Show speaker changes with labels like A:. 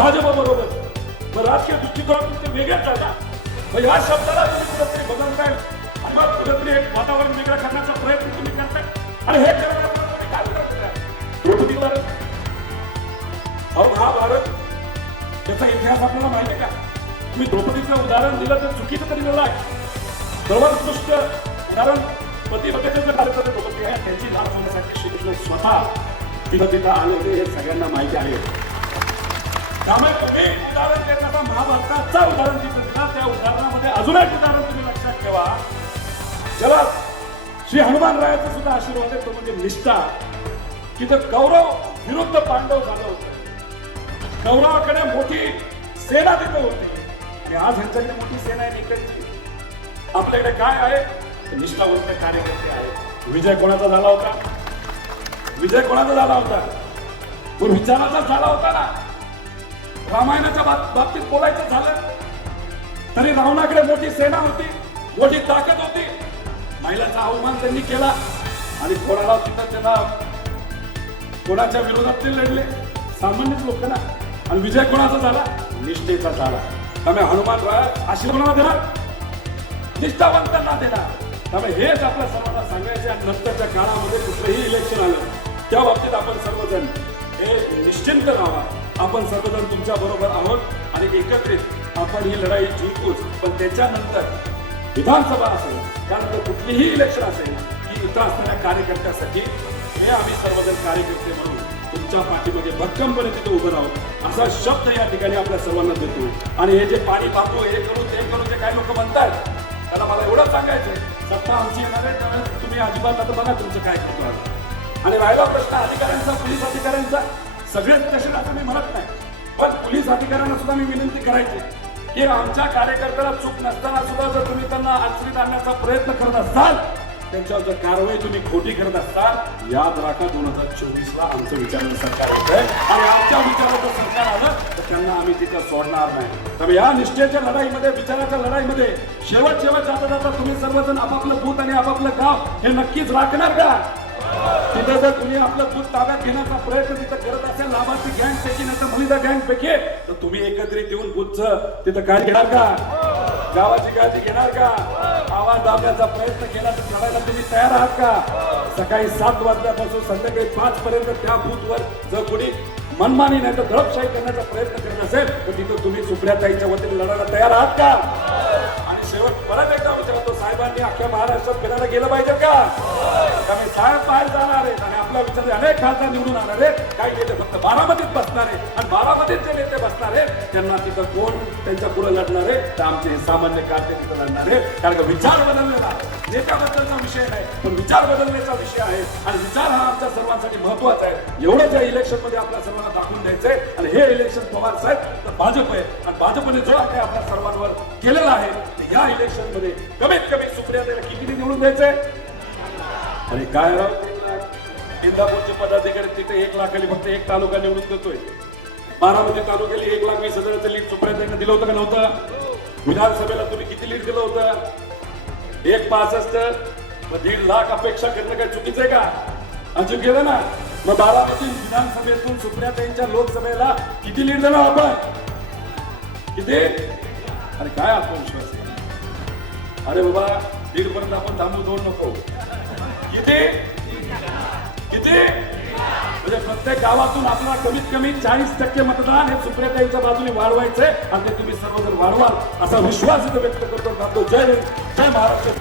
A: भाजपा बरोबर. मग राजकीय दृष्टिकोनातून ते वेगळ्याच जातात मग ह्या शब्दाला तुम्ही कुठंतरी बदलताय आणि मग कुठंतरी एक वातावरण वेगळं करण्याचा प्रयत्न तुम्ही करताय? आणि हे हा भारत त्याचा इतिहास आपल्याला माहिती आहे का? तुम्ही द्रौपदीचं उदाहरण दिलं तर चुकीचं तरी दिलं आहे. सर्वोत्कृष्ट उदाहरण पतिपत्याचं जर झालं तर द्रौपदी आहे. त्यांची लाभ होण्यासाठी श्रीकृष्ण स्वतः तिला तिथं आले हे सगळ्यांना माहिती आहे. त्यामुळे तुम्ही उदाहरण देत नका उदाहरण तिथं दिला त्या उदाहरणामध्ये अजून एक उदाहरण तुम्ही लक्षात ठेवा. चला श्री हनुमान रायाचा सुद्धा आशीर्वाद आहे तो म्हणजे निष्ठा. तिथं कौरव विरुद्ध पांडव झालं होतं. कौरवाकडे मोठी सेना तिथं होती. आणि आज ह्यांच्याकडे मोठी सेना आहे इकडची आपल्याकडे काय आहे? निष्ठावंत कार्यकर्ते आहे विजय कोणाचा झाला होता? विजय कोणाचा झाला होता? तो विचाराचा झाला होता ना? रामायणाच्या बाब- बाबतीत बोलायचं झालं तरी रावणाकडे मोठी सेना होती मोठी ताकद होती. महिलाचा अवमान त्यांनी केला आणि कोणाला तिथं त्यांना कोणाच्या विरोधात ते लढले? सामान्यच लोक ना. आणि विजय कोणाचा झाला? निष्ठेचा झाला. त्यामुळे हनुमान राय आशीर्वाद देणार. निष्ठावंतांना देणार. त्यामुळे हेच आपल्या सर्वांना सांगायचे आणि नंतरच्या काळामध्ये कुठलंही इलेक्शन आलं त्या बाबतीत आपण सर्वजण हे निश्चिंत राहा आपण सर्वजण तुमच्या बरोबर आहोत आणि एकत्रित आपण ही लढाई जिंकूच. पण त्याच्यानंतर विधानसभा असेल त्यानंतर कुठलीही इलेक्शन असेल की इथं असणाऱ्या कार्यकर्त्यासाठी हे आम्ही सर्वजण कार्यकर्ते म्हणून तुमच्या पाठीमध्ये भक्कमपणे तिथे उभं राहू. असा शब्द या ठिकाणी आपल्या सर्वांना देतो. आणि हे जे पाणी पाहतो हे करू ते करू ते काही लोक म्हणतात? त्याला मला एवढं सांगायचं सत्ता आमची येणार आहे त्यामुळे तुम्ही अजिबात आता बघा तुमचं काय करतो आणि राहिला प्रश्न अधिकाऱ्यांचा पोलीस अधिकाऱ्यांचा. सगळेच तसे असं मी म्हणत नाही. पण पोलीस अधिकाऱ्यांना सुद्धा मी विनंती करायची की आमच्या कार्यकर्त्याला चूक नसताना सुद्धा जर तुम्ही त्यांना अडचणीत आणण्याचा प्रयत्न करत असाल त्यांच्यावर जर कारवाई तुम्ही खोटी करत असाल याद राखा दोन हजार चोवीस ला आमचं विचारांचं सरकार येतंय आणि आमच्या विचाराचं सरकार आलं तर त्यांना आम्ही तिथं सोडणार नाही. तर या निष्ठेच्या लढाईमध्ये विचाराच्या लढाईमध्ये शेवट शेवट जाता जाता तुम्ही सर्वजण आपापलं भूत आणि आपापलं गाव हे नक्कीच राखणार का? तिथं जर तुम्ही आपलं दूध ताब्यात घेण्याचा प्रयत्न तिथं करत असेल लाभार्थी गँग पैकी नाही तर मुलीचा गँग पैकी तर तुम्ही एकत्रित येऊन बूथचं तिथं काय घेणार का? गावाची काळजी घेणार का? आवाज दाबण्याचा प्रयत्न केला तर लढायला तुम्ही तयार आहात का? सकाळी सात वाजल्यापासून संध्याकाळी पाच पर्यंत त्या बूथवर जर कुणी मनमानी नाही तर दडपशाही करण्याचा प्रयत्न करत असेल तर तिथं तुम्ही सुप्रियाताईच्या वतीने लढायला तयार आहात का? आणि शेवट परत एकदा विचारतो साहेबांनी अख्ख्या महाराष्ट्रात फिरायला गेलं पाहिजे का? त्यामुळे साहेब बाहेर जाणार? आहेत आणि आपल्या विचार अनेक खासदार निवडून आणणार आहेत काय केले फक्त बारामतीत बसणार आणि बारामतीत जे नेते बसणार आहेत त्यांना तिथं कोण त्यांच्या पुढे लढणार? आहे तर आमचे सामान्य कार्य तिथं लढणार. कारण का विचार बदललेला नेत्याबद्दलचा विषय नाही पण विचार बदलण्याचा विषय आहे. आणि विचार हा आमच्या सर्वांसाठी महत्त्वाचा आहे. एवढंच या इलेक्शनमध्ये आपल्या सर्वांना दाखवून द्यायचंय. आणि हे इलेक्शन पवार साहेब तर भाजप आहे. आणि भाजपने जो काही आपल्या सर्वांवर केलेला आहे ते या इलेक्शनमध्ये कमीत कमी सुप्रिया किती निवडून द्यायचंय? आणि काय राहते इंदापूरचे पदाधिकारी तिथे एक लाखाली फक्त एक तालुका निवडून देतोय. बारामती तालुक्याला एक लाख वीस हजाराचं लीड सुप्रिया दिलं होतं का नव्हतं? विधानसभेला तुम्ही किती लीड दिलं होतं? एक पासष्ट मग दीड लाख अपेक्षा करणं काय? चुकीचं आहे का? आणि केलं ना? मग बारामती विधानसभेतून सुप्रियाताईंच्या लोकसभेला किती लीड देणार आपण? किती? अरे काय आत्मविश्वास अरे बाबा दीड पर्यंत आपण थांबू दोन नको. किती? किती? म्हणजे प्रत्येक गावातून आपला कमीत कमी चाळीस टक्के मतदान हे सुप्रियताईच्या बाजूने वाढवायचंय. आणि ते तुम्ही सर्वजण वाढवाल असा विश्वास इथं व्यक्त करतो. जय जय महाराष्ट्र.